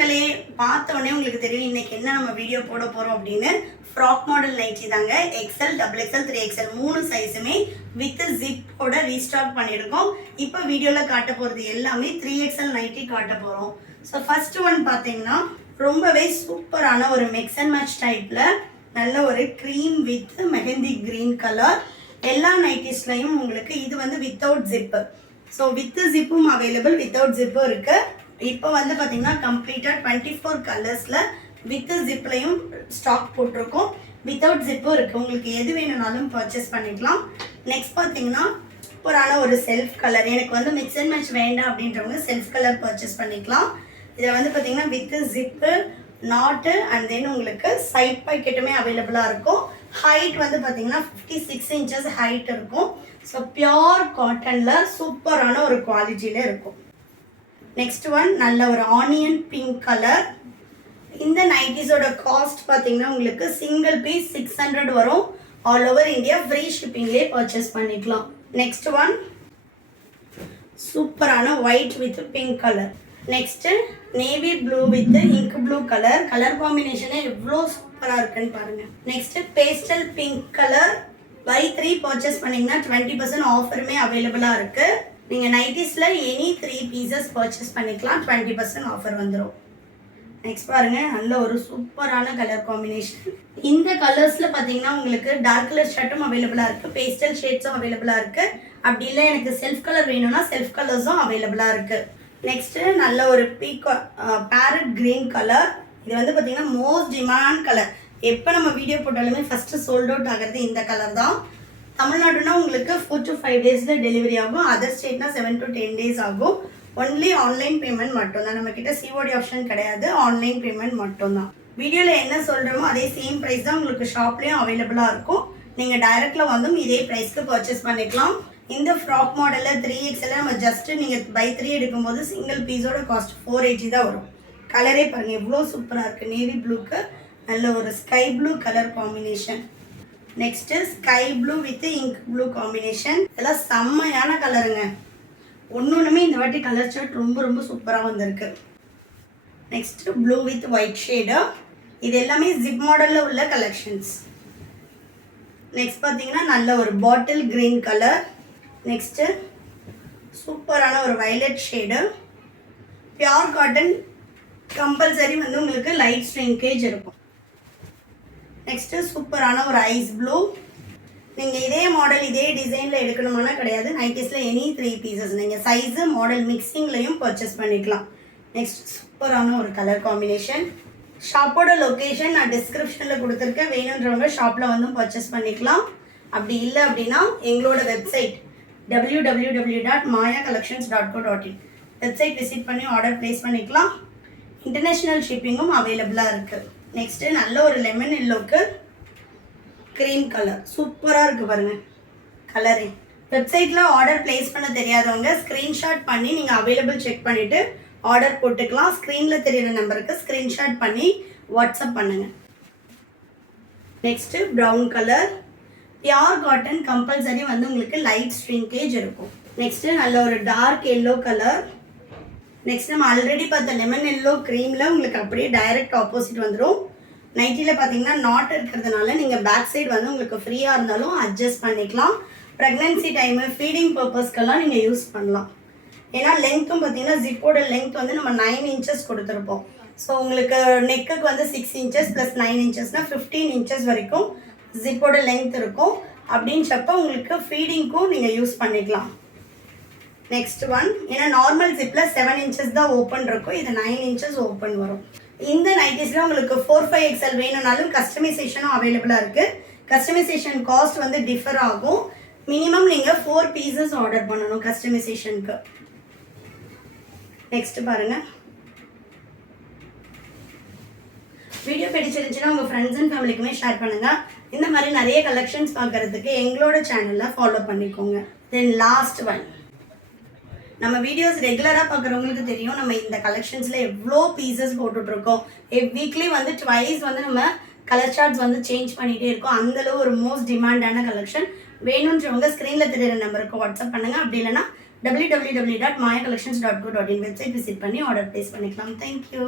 மக்களே, பார்த்த உடனே உங்களுக்கு தெரியும் இன்னைக்கு என்ன நம்ம வீடியோ போட போறோம் அப்படின்னு. ஃப்ராக் மாடல் நைட்டி தாங்க. எக்ஸ்எல், டபுள் எக்ஸ்எல், 3XL 3 சைஸுமே வித் ஜிப்போட ரீஸ்டாக் பண்ணியிருக்கோம். இப்போ வீடியோவில் காட்ட போகிறது எல்லாமே 3XL நைட்டி காட்ட போகிறோம். ஸோ ஃபர்ஸ்ட் ஒன் பார்த்தீங்கன்னா ரொம்பவே சூப்பரான ஒரு மிக்ஸ் அண்ட் மேட்ச் டைப்பில் நல்ல ஒரு cream with mehndi green colour. எல்லா நைட்டிஸ்லையும் உங்களுக்கு இது வந்து வித்தவுட் ஜிப்பு. ஸோ வித் ஜிப்பும் அவைலபிள், வித்தவுட் ஜிப்பும் இருக்குது. இப்போ வந்து பார்த்தீங்கன்னா கம்ப்ளீட்டாக 24 கலர்ஸில் வித் ஜிப்லையும் ஸ்டாக் போட்டிருக்கோம். வித்தவுட் ஜிப்பும் இருக்குது. உங்களுக்கு எது வேணும்னாலும் பர்ச்சேஸ் பண்ணிக்கலாம். நெக்ஸ்ட் பார்த்தீங்கன்னா சூப்பரான ஒரு செல்ஃப் கலர். எனக்கு வந்து மிக்ஸ் அண்ட் மேட்ச் வேண்டாம் அப்படின்றவங்க செல்ஃப் கலர் பர்ச்சேஸ் பண்ணிக்கலாம். இதில் வந்து பார்த்தீங்கன்னா வித் ஜிப்பு, நாட்டு அண்ட் தென் உங்களுக்கு சைட் பாக்கெட்டுமே அவைலபிளாக இருக்கும். ஹைட் வந்து பார்த்தீங்கன்னா 56 இன்ச்சஸ் ஹைட் இருக்கும். ஸோ பியோர் காட்டனில் சூப்பரான ஒரு குவாலிட்டியில் இருக்கும். நெக்ஸ்ட் ஒன் நல்ல ஒரு ஆனியன் பிங்க் கலர். இந்த நைட்டிஸோட காஸ்ட் பார்த்தீங்கன்னா உங்களுக்கு சிங்கிள் பீஸ் 600 வரும். ஆல் ஓவர் இந்தியா ஃப்ரீ ஷிப்பிங்லேயே பர்ச்சேஸ் பண்ணிக்கலாம். நெக்ஸ்ட் ஒன் சூப்பரான white with pink colour. Next navy blue with ink blue colour. Colour காம்பினேஷனே எவ்வளோ சூப்பராக இருக்குன்னு பாருங்கள். Next pastel pink colour. By 3 purchase பண்ணிங்கன்னா 20% ஆஃபருமே அவைலபிளாக இருக்குது. நீங்கள் நைட்டிஸில் எனி 3 பீசஸ் பர்ச்சேஸ் பண்ணிக்கலாம், 20% ஆஃபர் வந்துடும். நெக்ஸ்ட் பாருங்கள், நல்ல ஒரு சூப்பரான கலர் காம்பினேஷன். இந்த கலர்ஸில் பார்த்தீங்கன்னா உங்களுக்கு டார்க் கலர் ஷர்ட்டும் அவைலபிளாக இருக்குது, பேஸ்டல் ஷேட்ஸும் அவைலபிளாக இருக்குது. அப்படி இல்லை எனக்கு செல்ஃப் கலர் வேணும்னா செல்ஃப் கலர்ஸும் அவைலபிளாக இருக்குது. நெக்ஸ்ட்டு நல்ல ஒரு பேரட் க்ரீன் கலர். இது வந்து பார்த்தீங்கன்னா மோஸ்ட் டிமாண்ட் கலர். எப்போ நம்ம வீடியோ போட்டாலுமே ஃபஸ்ட்டு சோல்ட் அவுட் ஆகிறது இந்த கலர் தான். தமிழ்நாடுனா உங்களுக்கு 4 to 5 டேஸில் டெலிவரி ஆகும். அதர் ஸ்டேட்னா 7 to 10 டேஸ் ஆகும். ஒன்லி ஆன்லைன் பேமெண்ட் மட்டும்தான். நம்மக்கிட்ட சிஓடி ஆப்ஷன் கிடையாது, ஆன்லைன் பேமெண்ட் மட்டும்தான். வீடியோவில் என்ன சொல்கிறோமோ அதே சேம் ப்ரைஸ் தான் உங்களுக்கு ஷாப்லேயும் அவைலபிளாக இருக்கும். நீங்கள் டைரெக்டில் வந்தும் இதே ப்ரைஸ்க்கு பர்ச்சேஸ் பண்ணிக்கலாம். இந்த ஃப்ராக் மாடலில் 3XL நம்ம ஜஸ்ட்டு நீங்கள் பை 3 எடுக்கும்போது சிங்கிள் பீஸோட காஸ்ட் 480 தான் வரும். கலரே பாருங்கள் எவ்வளோ சூப்பராக இருக்குது. நேவி ப்ளூக்கு நல்ல ஒரு sky blue colour combination. Next sky blue with ink blue combination. இதெல்லாம் செம்மையான கலருங்க. ஒன்றுமே இந்த வாட்டி கலர் சார்ட் ரொம்ப ரொம்ப சூப்பராக வந்திருக்கு. Next blue with white shade. இது எல்லாமே ஜிப் மாடலில் உள்ள கலெக்ஷன்ஸ். நெக்ஸ்ட் பார்த்தீங்கன்னா நல்ல ஒரு பாட்டில் க்ரீன் கலர். நெக்ஸ்ட்டு சூப்பரான ஒரு violet shade. Pure cotton, compulsory வந்து உங்களுக்கு லைட் ஸ்ட்ரிங்கேஜ் இருக்கும். நெக்ஸ்ட்டு சூப்பரான ஒரு ஐஸ் ப்ளூ. நீங்கள் இதே மாடல் இதே டிசைனில் எடுக்கணுமானா கிடையாது. நைட்டிஸில் எனி 3 பீசஸ் நீங்கள் சைஸு மாடல் மிக்சிங்லையும் பர்ச்சேஸ் பண்ணிக்கலாம். நெக்ஸ்ட் சூப்பரான ஒரு கலர் காம்பினேஷன். ஷாப்போட லொக்கேஷன் நான் டிஸ்கிரிப்ஷனில் கொடுத்துருக்கேன். வேணுன்றவங்க ஷாப்பில் வந்து பர்ச்சேஸ் பண்ணிக்கலாம். அப்படி இல்லை அப்படின்னா எங்களோட வெப்சைட் www.mayacollections.co.in வெப்சைட் விசிட் பண்ணி ஆர்டர் ப்ளேஸ் பண்ணிக்கலாம். இன்டர்நேஷ்னல் ஷிப்பிங்கும் அவைலபிளாக இருக்குது. நெக்ஸ்ட்டு நல்ல ஒரு லெமன் எல்லோக்கு க்ரீம் கலர் சூப்பராக இருக்குது பாருங்கள் கலரே. வெப்சைட்டில் ஆர்டர் ப்ளேஸ் பண்ண தெரியாதவங்க ஸ்க்ரீன்ஷாட் பண்ணி நீங்கள் அவைலபிள் செக் பண்ணிவிட்டு ஆர்டர் போட்டுக்கலாம். ஸ்க்ரீனில் தெரியிற நம்பருக்கு ஸ்க்ரீன்ஷாட் பண்ணி வாட்ஸ்அப் பண்ணுங்கள். Next brown colour. Pure cotton, compulsory வந்து உங்களுக்கு லைட் ஸ்ட்ரிங்கேஜ் இருக்கும். நெக்ஸ்ட்டு நல்ல ஒரு டார்க் எல்லோ கலர். நெக்ஸ்ட் நம்ம ஆல்ரெடி பார்த்த லெமன் எல்லோ க்ரீமில் உங்களுக்கு அப்படியே டைரக்ட் ஆப்போசிட் வந்துடும். நைட்டியில் பார்த்தீங்கன்னா நாட் இருக்கிறதுனால நீங்கள் பேக் சைடு வந்து உங்களுக்கு ஃப்ரீயாக இருந்தாலும் அட்ஜஸ்ட் பண்ணிக்கலாம். ப்ரெக்னென்சி டைமு, ஃபீடிங் பர்பஸ்க்கெல்லாம் நீங்கள் யூஸ் பண்ணலாம். ஏன்னா லென்த்தும் பார்த்தீங்கன்னா ஜிப்போட லென்த் வந்து நம்ம 9 இன்ச்சஸ் கொடுத்துருப்போம். ஸோ உங்களுக்கு நெக்குக்கு வந்து 6 இன்ச்சஸ் ப்ளஸ் 9 இன்ச்சஸ்னால் 15 இன்ச்சஸ் வரைக்கும் ஜிப்போட லென்த் இருக்கும். அப்படின்றப்ப உங்களுக்கு ஃபீடிங்க்கும் நீங்கள் யூஸ் பண்ணிக்கலாம். நெக்ஸ்ட் ஒன், ஏன்னா நார்மல் ஜிப்பில் 7 இன்ச்சஸ் தான் ஓப்பன் இருக்கும், இது 9 இன்ச்சஸ் ஓப்பன் வரும். இந்த நைட்டிஸில் உங்களுக்கு 4-5XL வேணும்னாலும் கஸ்டமைசேஷனும் அவைலபிளாக இருக்குது. கஸ்டமைசேஷன் காஸ்ட் வந்து டிஃபர் ஆகும். மினிமம் நீங்கள் 4 பீசஸ் ஆர்டர் பண்ணணும் கஸ்டமைசேஷனுக்கு. நெக்ஸ்ட் பாருங்கள். வீடியோ பிடிச்சிருந்துச்சுன்னா உங்கள் ஃப்ரெண்ட்ஸ் அண்ட் ஃபேமிலிக்குமே ஷேர் பண்ணுங்கள். இந்த மாதிரி நிறைய கலெக்ஷன்ஸ் பார்க்குறதுக்கு எங்களோட சேனலில் ஃபாலோ பண்ணிக்கோங்க. தென் லாஸ்ட் ஒன், நம்ம வீடியோஸ் ரெகுலராக பார்க்குறவங்களுக்கு தெரியும் நம்ம இந்த கலெக்ஷன்ஸில் எவ்வளோ பீசஸ் போட்டுட்ருக்கோம். வீக்லி வந்து ட்வைஸ் வந்து நம்ம கலர் சார்ட்ஸ் வந்து சேஞ்ச் பண்ணிகிட்டே இருக்கோம். அந்தளவு ஒரு மோஸ்ட் டிமாண்டான கலெக்ஷன். வேணுன்றவங்க ஸ்க்ரீனில் தெரியிற நம்பருக்கு வாட்ஸ்அப் பண்ணுங்கள். அப்படி இல்லைனா www.mayacollections.co.in வெப்சைட் விசிட் பண்ணி ஆர்டர் ப்ளேஸ் பண்ணிக்கலாம். தேங்க்யூ.